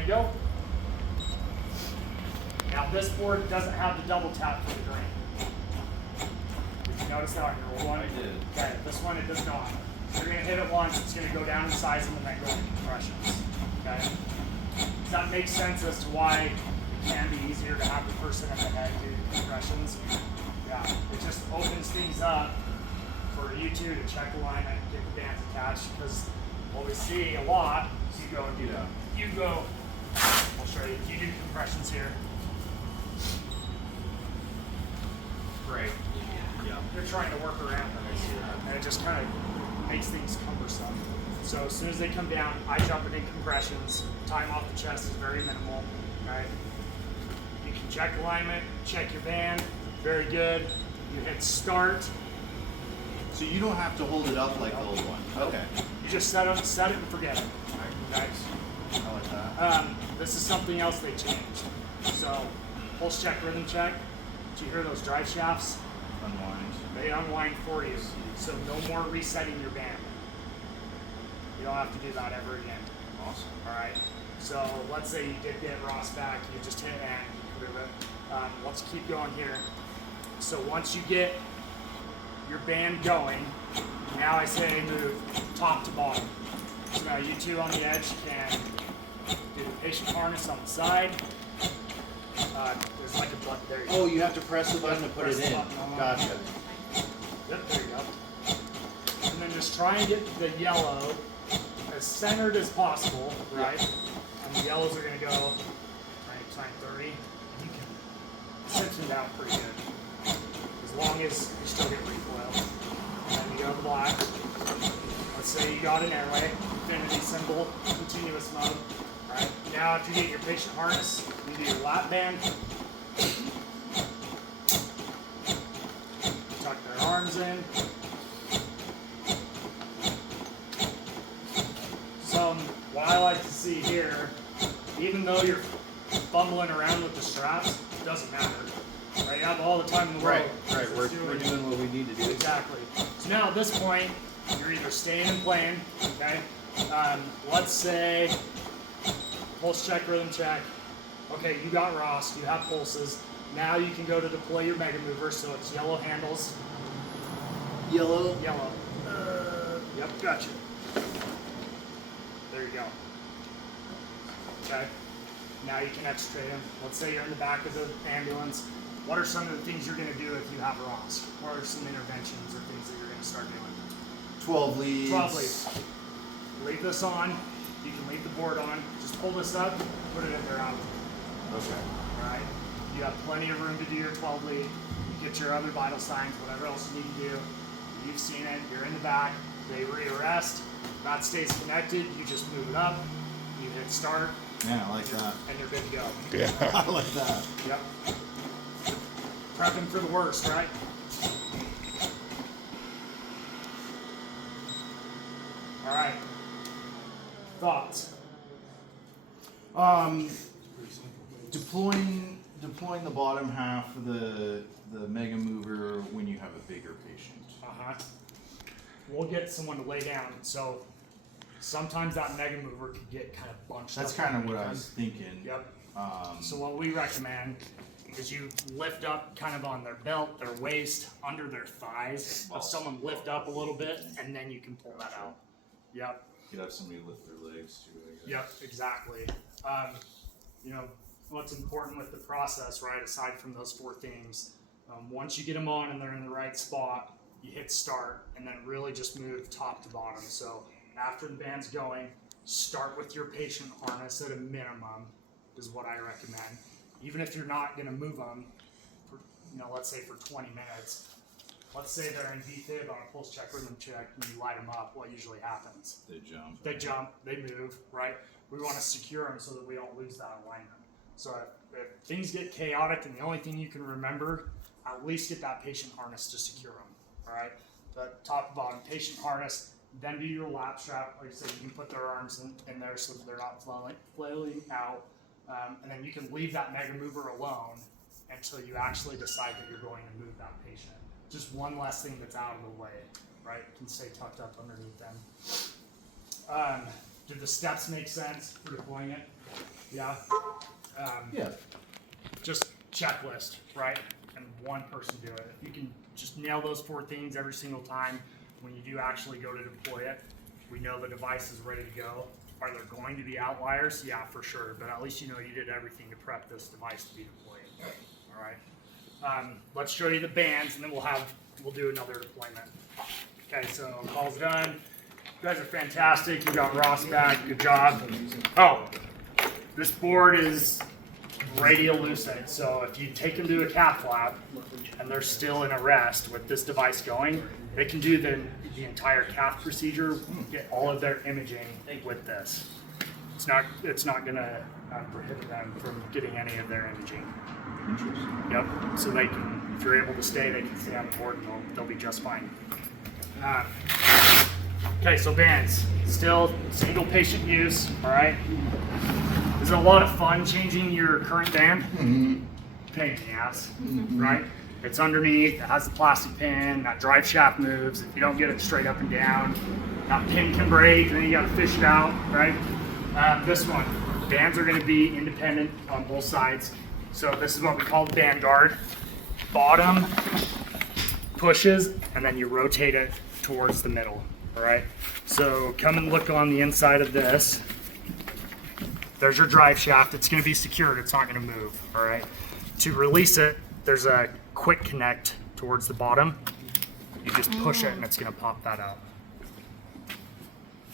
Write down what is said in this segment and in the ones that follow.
band go. Now this board doesn't have the double tap for the drain. Did you notice that on your old one? I did. Okay, this one it does not. You're going to hit it once, it's going to go down in size and then go into compressions. Okay? Does that make sense as to why it can be easier to have the person in the head do compressions? Yeah, it just opens things up for you two to check alignment and get the bands attached, because what we see a lot is you go and do that. You go, I'll show you, you do compressions here. Great. Yeah. They're trying to work around this here, and it just kind of makes things cumbersome. So as soon as they come down, I jump it in compressions. Time off the chest is very minimal, right? You can check alignment, check your band, very good. You hit start. So you don't have to hold it up like the old one. Okay. You just set it and forget it. Nice. I like that. This is something else they changed. So pulse check, rhythm check. Did you hear those drive shafts? Unwind. They unwind for you. So no more resetting your band. You don't have to do that ever again. Awesome. All right. So let's say you did get Ross back, you just hit and you prove it. Let's keep going here. So once you get your band going, now I say move top to bottom. So now you two on the edge can do the patient harness on the side. There's like a button there. Oh, you have to press the button to put it in. Gotcha. Yep, there you go. And then just try and get the yellow as centered as possible, right? And the yellows are going to go time 30. You can cinch them down pretty good, as long as you still get recoil. And then you go to black. Let's say you got an airway, infinity symbol, continuous mode. Right. Now after you get your patient harness, you do your lap band. Tuck their arms in. What I like to see here, even though you're fumbling around with the straps, it doesn't matter. Right? You have all the time in the world. Right. We're doing what we need to do. Exactly. So now at this point, you're either staying and playing, okay? Let's say pulse check, rhythm check. Okay, you got Ross, you have pulses. Now you can go to deploy your mega mover, so it's yellow handles. Yellow. Yep, gotcha. There you go. Okay. Now you can extricate him. Let's say you're in the back of the ambulance. What are some of the things you're going to do if you have Ross? What are some interventions or things that you're going to start doing? 12 leads. 12 leads. Leave this on. You can leave the board on. Just pull this up, put it in there out. Okay. All right. You have plenty of room to do your 12 lead. You get your other vital signs, whatever else you need to do. You've seen it. You're in the back. They rearrest. That stays connected. You just move it up. You hit start. Yeah, I like that. And you're good to go. Yeah. I like that. Yep. Prepping for the worst, right? All right. Thoughts? Deploying the bottom half of the mega mover when you have a bigger patient. We'll get someone to lay down. So sometimes that mega mover could get kind of bunched That's up. kind of what I was thinking. Yep. So what we recommend is you lift up kind of on their belt, their waist, under their thighs. Let someone lift up a little bit, and then you can pull that out. Yep. You could have somebody lift their legs too, I guess. Yep, exactly. You know, what's important with the process, right, aside from those four things, once you get them on and they're in the right spot, you hit start and then really just move top to bottom. So after the band's going, start with your patient harness at a minimum is what I recommend. Even if you're not going to move them, for, let's say for 20 minutes, let's say they're in V-fib on a pulse check, rhythm check, and you light them up, what usually happens? They jump, they move, right? We want to secure them so that we don't lose that alignment. So if things get chaotic and the only thing you can remember, at least get that patient harness to secure them, all right? The top and bottom patient harness, then do your lap strap. Like I said, you can put their arms in there so that they're not flailing out. And then you can leave that mega mover alone until you actually decide that you're going to move that patient. Just one less thing that's out of the way, right? It can stay tucked up underneath them. Do the steps make sense for deploying it? Yeah. Yeah. Just checklist, right? And one person do it. If you can just nail those 4 things every single time, when you do actually go to deploy it, we know the device is ready to go. Are there going to be outliers? Yeah, for sure. But at least you know you did everything to prep this device to be deployed. All right. Let's show you the bands, and then we'll do another deployment. Okay, so call's done. You guys are fantastic. You got Ross back. Good job. Oh, this board is radial lucid, so if you take them to a cath lab and they're still in arrest with this device going, they can do the entire cath procedure, get all of their imaging with this. It's not going to prohibit them from getting any of their imaging. Yep. So they can, if you're able to stay, they can stay on the board and they'll be just fine. Okay, so bands, still single patient use. All right. Is it a lot of fun changing your current band? Pain in the ass, right? It's underneath, it has the plastic pin, that drive shaft moves. If you don't get it straight up and down, that pin can break and then you gotta fish it out, right? This one, bands are gonna be independent on both sides. So this is what we call the band guard. Bottom pushes and then you rotate it towards the middle, all right? So come and look on the inside of this. There's your drive shaft. It's going to be secured. It's not going to move, all right? To release it, there's a quick connect towards the bottom. You just push it and it's going to pop that out.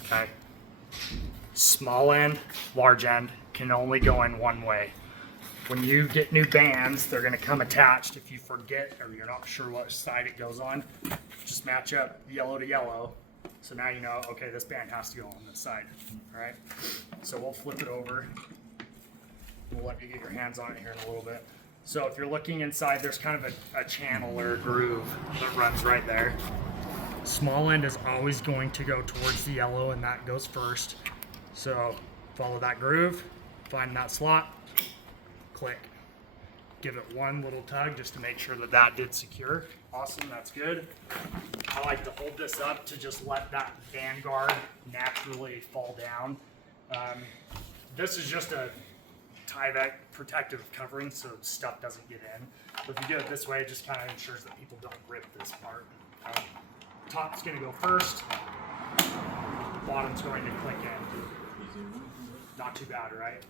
Okay? Small end, large end can only go in one way. When you get new bands, they're going to come attached. If you forget or you're not sure what side it goes on, just match up yellow to yellow. So now you know, okay, this band has to go on this side, all right? So we'll flip it over. We'll let you get your hands on it here in a little bit. So if you're looking inside, there's kind of a channel or a groove that runs right there. Small end is always going to go towards the yellow and that goes first. So follow that groove, find that slot, click. Give it one little tug just to make sure that that did secure. Awesome, that's good. I like to hold this up to just let that band guard naturally fall down. This is just a Tyvek protective covering so stuff doesn't get in. But if you do it this way, it just kind of ensures that people don't rip this part. Top's going to go first. Bottom's going to click in. Not too bad, right?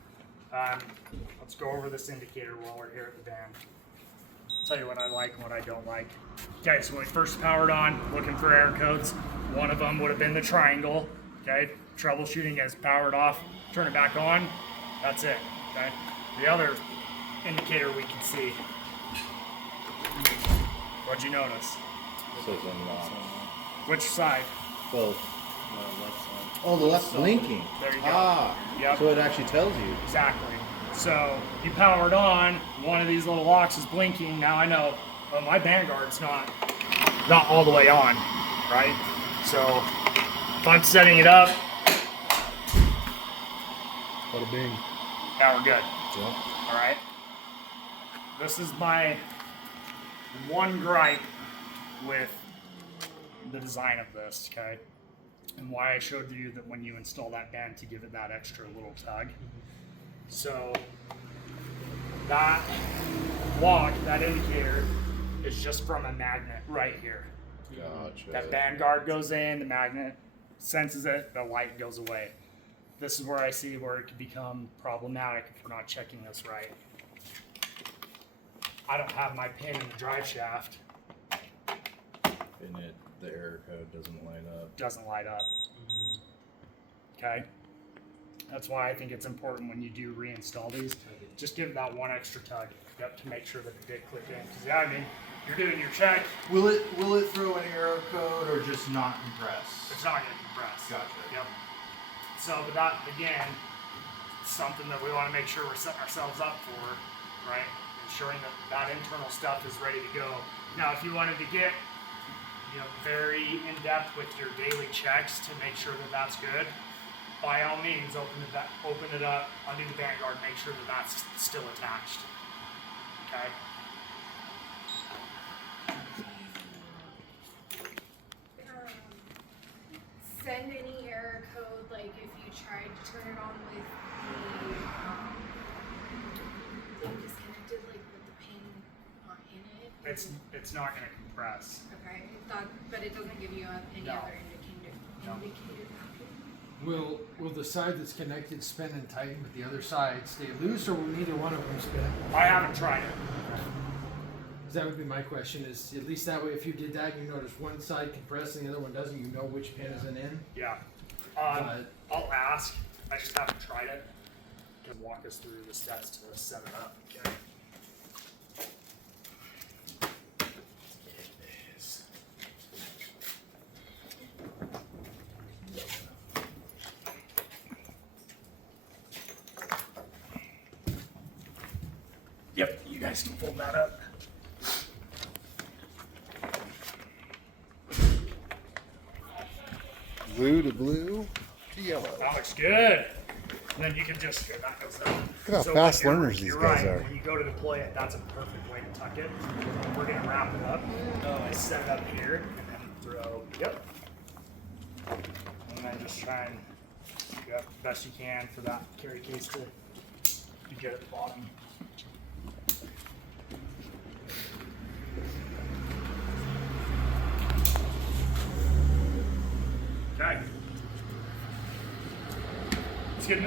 Let's go over this indicator while we're here at the band. Tell you what I like and what I don't like. Okay, so when we first powered on, looking for error codes, one of them would have been the triangle. Okay, troubleshooting as powered off, turn it back on, that's it. Okay, the other indicator we can see. What'd you notice? Says unlocked. Which side? Both. Left side. Oh, the left's blinking. There you go. Ah, Yep. so it actually tells you. Exactly. So you powered on, one of these little locks is blinking. Now I know, well, my band guard's not all the way on, right? So if I'm setting it up, Bada bing. now we're good. Yeah. All right. This is my one gripe with the design of this, okay? And why I showed you that when you install that band to give it that extra little tug. So that lock, that indicator, is just from a magnet right here. Gotcha. That band guard goes in, the magnet senses it, the light goes away. This is where I see where it could become problematic if we're not checking this right. I don't have my pin in the drive shaft. And the error code doesn't line up. Doesn't light up. Okay? That's why I think it's important when you do reinstall these, just give that one extra tug, yep, to make sure that it did click in. Because yeah, I mean, you're doing your check, Will it throw an error code or just not compress? it's not going to compress. Gotcha. Yep. So, but that, again, is something that we want to make sure we're setting ourselves up for, right? Ensuring that that internal stuff is ready to go. Now, if you wanted to get, very in-depth with your daily checks to make sure that that's good, by all means, open it up, undo the band guard, make sure that that's still attached. Okay? Send any error code, like if you tried to turn it on with the It's not going to compress. Okay, but it doesn't give you any No. other indicator. No. Will the side that's connected spin and tighten, but the other side stay loose, or will neither one of them spin? I haven't tried it. 'Cause that would be my question. Is at least that way, if you did that, you notice one side compressed and the other one doesn't, you know which pin is an in. Yeah. But I'll ask. I just haven't tried it. Can walk us through the steps to set it up. Okay. Yep, you guys can fold that up. Blue to blue to yellow. That looks good. And then you can just, that goes down. Look how So fast when you're- learners these you're guys right. are. When you go to deploy it, that's a perfect way to tuck it. We're gonna wrap it up. I set it up here and then throw, yep. And then just try and do it the best you can for that carry case to be good at the bottom. Okay. It's getting